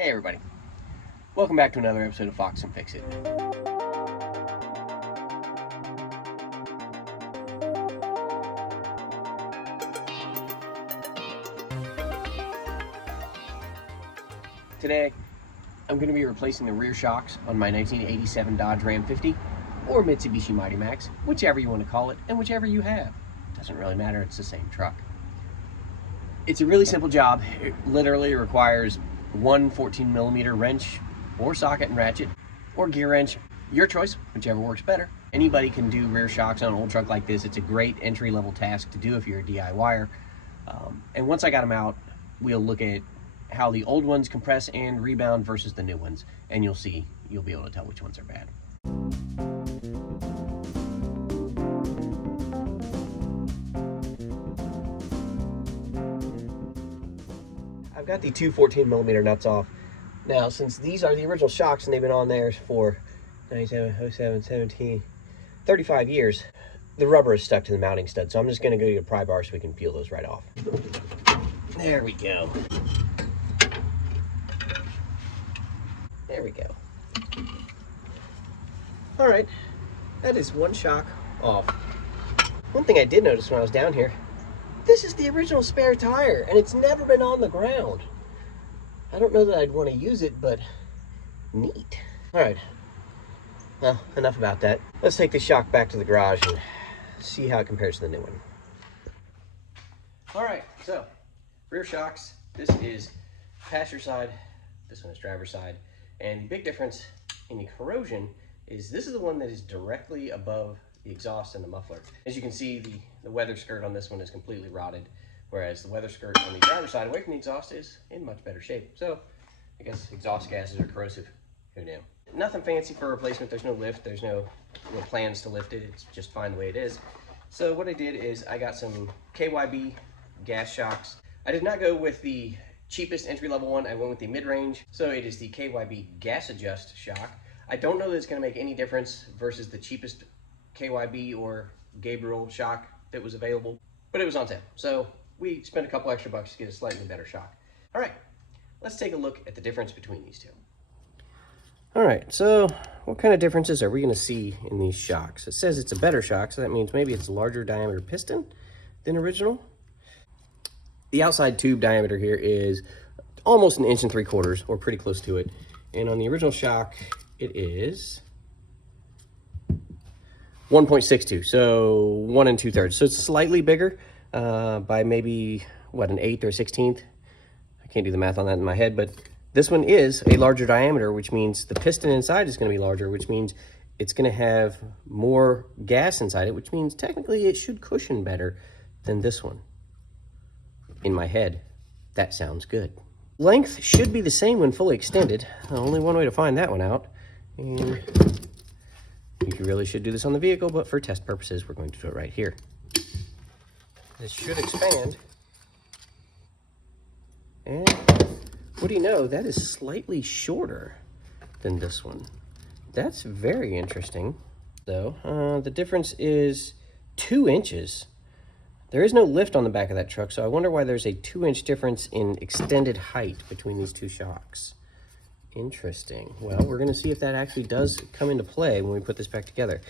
Hey everybody, welcome back to another episode of Fox and Fix It. Today, I'm going to be replacing the rear shocks on my 1987 Dodge Ram 50 or Mitsubishi Mighty Max, whichever you want to call it and whichever you have. Doesn't really matter, it's the same truck. It's a really simple job. It literally requires one 14mm wrench or socket and ratchet or gear wrench, your choice, whichever works better. Anybody can do rear shocks on an old truck like this. It's a great entry-level task to do if you're a DIYer. And once I got them out, we'll look at how the old ones compress and rebound versus the new ones, and you'll be able to tell which ones are bad. I've got the two 14mm nuts off. Now, since these are the original shocks and they've been on there for 97, 07, 17, 35 years, the rubber is stuck to the mounting stud. So I'm just going to go get a pry bar so we can peel those right off. There we go. There we go. All right, that is one shock off. One thing I did notice when I was down here, this is the original spare tire and it's never been on the ground. I don't know that I'd want to use it, but neat. All right, well, enough about that. Let's take this shock back to the garage and see how it compares to the new one. All right, so rear shocks. This is passenger side, this one is driver's side. And the big difference in the corrosion is this is the one that is directly above the exhaust and the muffler. As you can see, the weather skirt on this one is completely rotted, whereas the weather skirt on the driver's side away from the exhaust is in much better shape. So I guess exhaust gases are corrosive. Who knew? Nothing fancy for a replacement. There's no lift. There's no plans to lift it. It's just fine the way it is. So what I did is I got some KYB gas shocks. I did not go with the cheapest entry-level one. I went with the mid-range. So it is the KYB Gas Adjust shock. I don't know that it's going to make any difference versus the cheapest KYB or Gabriel shock that was available, but it was on sale. So we spent a couple extra bucks to get a slightly better shock. All right, let's take a look at the difference between these two. All right, so what kind of differences are we going to see in these shocks? It says it's a better shock, so that means maybe it's a larger diameter piston than original. The outside tube diameter here is almost 1 3/4 inches, or pretty close to it. And on the original shock, it is 1.62, so 1 2/3. So it's slightly bigger by maybe, what, 1/8 or 1/16. I can't do the math on that in my head, but this one is a larger diameter, which means the piston inside is going to be larger, which means it's going to have more gas inside it, which means technically it should cushion better than this one. In my head, that sounds good. Length should be the same when fully extended. Only one way to find that one out. And you really should do this on the vehicle, but for test purposes, we're going to do it right here. This should expand. And what do you know? That is slightly shorter than this one. That's very interesting, though. The difference is 2 inches. There is no lift on the back of that truck, so I wonder why there's a 2-inch difference in extended height between these two shocks. Interesting. Well, we're going to see if that actually does come into play when we put this back together.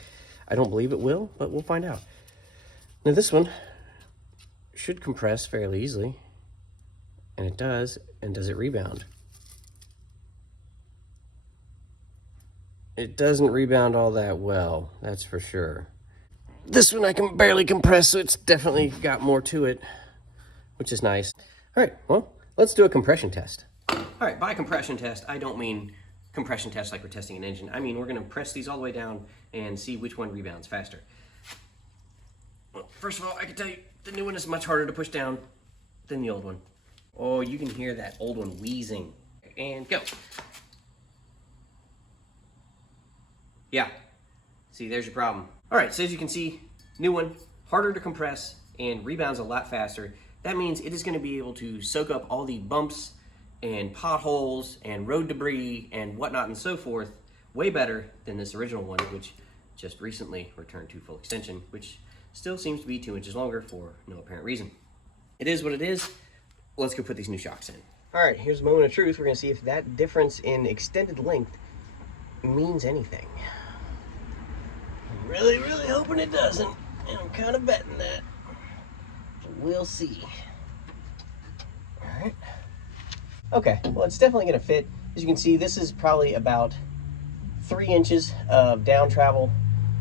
I don't believe it will, but we'll find out. Now this one should compress fairly easily, and it does. And does it rebound? It doesn't rebound all that well, that's for sure. This one I can barely compress, so it's definitely got more to it, which is nice. All right, well, let's do a compression test. All right, by compression test, I don't mean compression test like we're testing an engine. I mean, we're gonna press these all the way down and see which one rebounds faster. Well, first of all, I can tell you the new one is much harder to push down than the old one. Oh, you can hear that old one wheezing. And go. Yeah, see, there's your problem. All right, so as you can see, new one, harder to compress and rebounds a lot faster. That means it is gonna be able to soak up all the bumps and potholes and road debris and whatnot and so forth way better than this original one, which just recently returned to full extension, which still seems to be 2 inches longer for no apparent reason. It is what it is. Let's go put these new shocks in. All right, here's a moment of truth. We're gonna see if that difference in extended length means anything. I'm really, really hoping it doesn't, and I'm kind of betting that. We'll see. All right. Okay, well, it's definitely gonna fit. As you can see, this is probably about 3 inches of down travel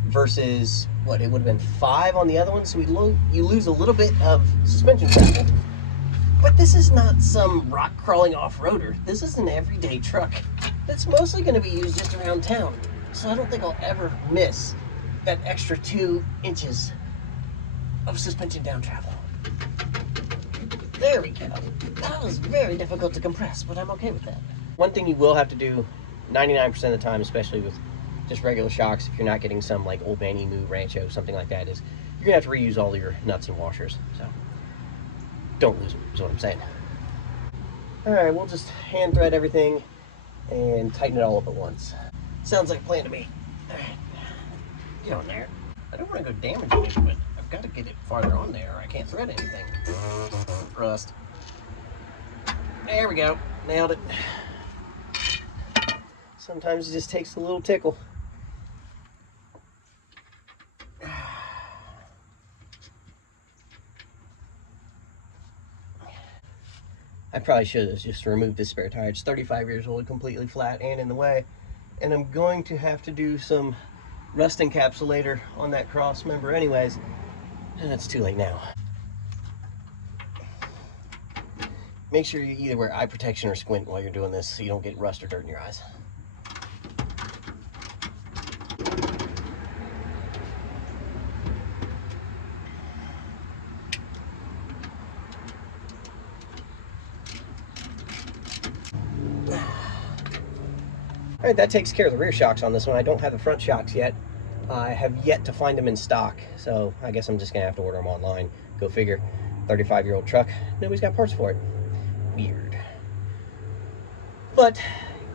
versus what it would have been 5 on the other one. So you lose a little bit of suspension travel. But this is not some rock crawling off-roader. This is an everyday truck that's mostly going to be used just around town. So I don't think I'll ever miss that extra 2 inches of suspension down travel. There we go. That was very difficult to compress, but I'm okay with that. One thing you will have to do 99% of the time, especially with just regular shocks, if you're not getting some like Old Man Emu, Rancho, something like that, is you're going to have to reuse all your nuts and washers. So don't lose them, is what I'm saying. All right, we'll just hand thread everything and tighten it all up at once. Sounds like a plan to me. All right, get on there. I don't want to go damaging it, but I've got to get it farther on there or I can't thread anything. Rust. There we go, nailed it. Sometimes it just takes a little tickle. I probably should have just removed this spare tire. It's 35 years old, completely flat and in the way. And I'm going to have to do some rust encapsulator on that cross member anyways. And it's too late now. Make sure you either wear eye protection or squint while you're doing this so you don't get rust or dirt in your eyes. All right, that takes care of the rear shocks on this one. I don't have the front shocks yet. I have yet to find them in stock, so I guess I'm just gonna have to order them online. Go figure. 35-year-old truck, nobody's got parts for it. Weird. But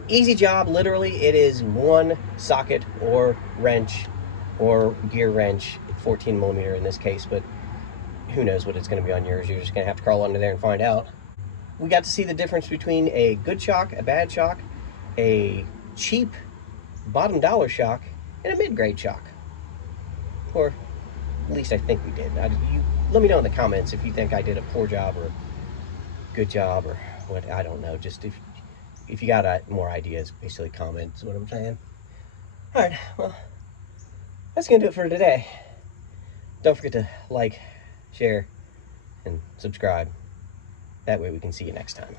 easy job, literally. It is one socket or wrench or gear wrench, 14 millimeter in this case, but who knows what it's gonna be on yours. You're just gonna have to crawl under there and find out. We got to see the difference between a good shock, a bad shock, a cheap bottom dollar shock, and a mid-grade shock. Or at least I think we did. Let me know in the comments if you think I did a poor job or good job or what. I don't know. Just if you got more ideas, basically comment is what I'm saying. All right, well, that's gonna do it for today. Don't forget to like, share, and subscribe. That way we can see you next time.